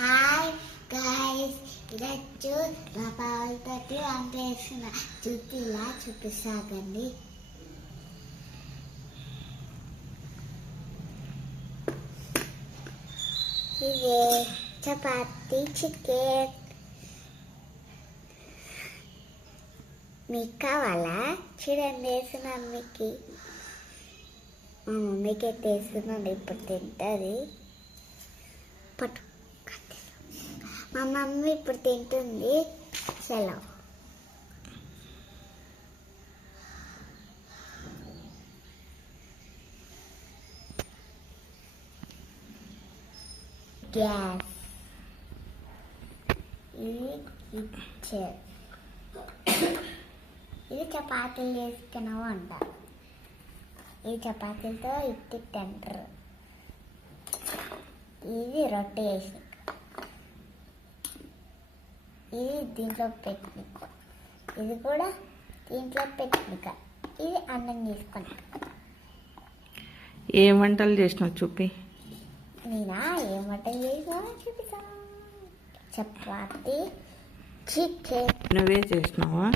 Hi guys ఈరోజు మా పావులతోటి వంట చేస్తున్నా చూపిలా చూపిస్తాకండి ఇదే చపాతి చికెన్. మీకు కావాలా? చూడండి వేసిన మీకు. మా మమ్మీకి అయితే వేస్తున్నాను ఇప్పుడు తింటుంది. పట్టు మా మమ్మీ ఇప్పుడు తింటుంది. సెలవు. గ్యాస్. ఇది కిచెన్ ఇది చపాతీలు చేసుకున్న వంట ఈ చపాతీలతో ఇట్టి తింటారు. ఇది రొట్టె వేసి. ఇది దీంట్లో పెట్టినిక ఇది కూడా దీంట్లో పెట్టినిక ఇది అన్నం తీసుకున్నా ఏం వంటలు చేసినావు చూపి. నేనా? ఏం వంటలు చేసినా చూపిస్తా. చపాతి చికెన్. నువ్వే చేసినావా?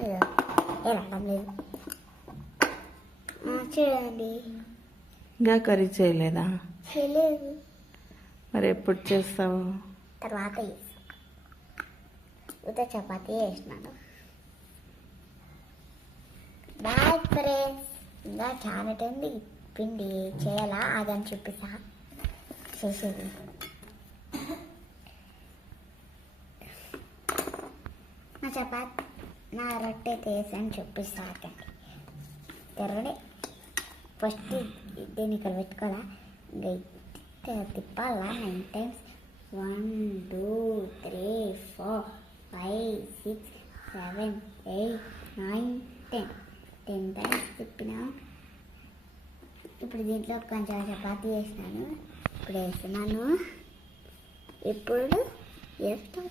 లేదు. చూడండి. ఇంకా కర్రీ చేయలేదా? చేయలేదు. మరి ఎప్పుడు చేస్తావు? తర్వాత చేస్తాం. ఉత చపాతి వేసినాను బాయ్ ఫ్రెండ్స్ ఇంకా చాలా ఉంది పిండి చేయాలా అదని చూపిస్తా చేసేది నా చపాతి నా రొట్టె వేసాను చూపిస్తా అటండి తెరడే ఫస్ట్ దీన్ని ఇక్కడ పెట్టుకోవాలా ఇంకా తిప్పాలా nine times one two three four five six seven eight nine ten. Ten times తిప్పిన ఇప్పుడు దీంట్లో కొంచెం చపాతీ వేసినాను. ఇప్పుడు వేస్తున్నాను. ఇప్పుడు ఎప్పుడు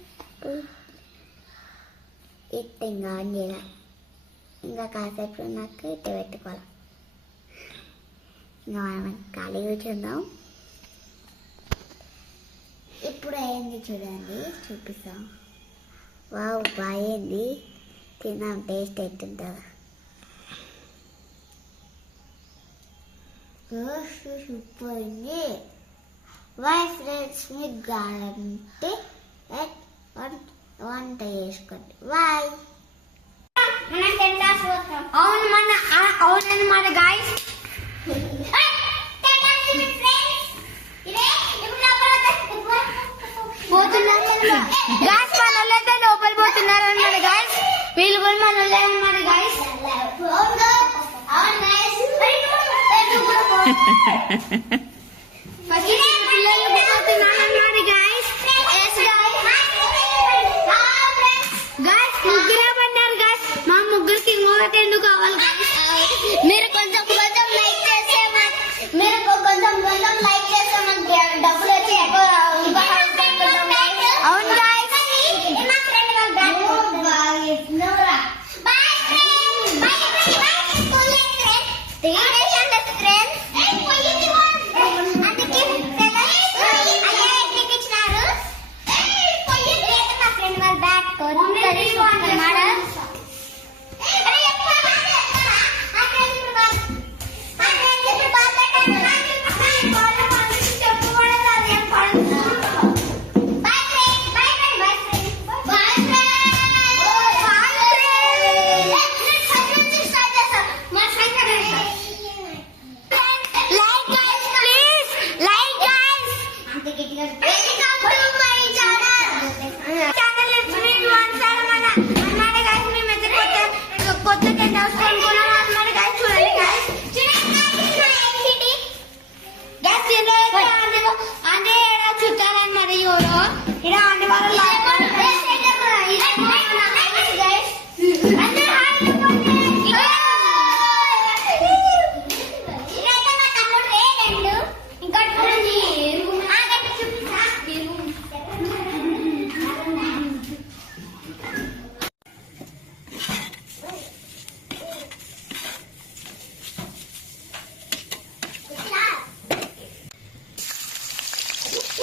ఇట్ట ఇంకా ఆన్ చేయాలి? ఇంకా కాసేపు నాకు ఇట్ట పెట్టుకోవాలి? ఇంకా మనం ఖాళీ కూర్చుందాం. ఇప్పుడు అయింది చూడండి చూపిస్తాం. వావ్ బాగుంది తిన్నాం టేస్ట్ ఎట్టుంటుందో సూపర్ ఉంది వై ఫ్రెండ్స్ మీకు కావాలంటే వంట చేసుకోండి బాయ్ అవును మన అవునన్నమాట గాయస్ గాయస్ మన వాళ్ళైతే పోతున్నారు అన్నమాట గాయస్ వీళ్ళు కూడా మన వాళ్ళే అన్నమాట guys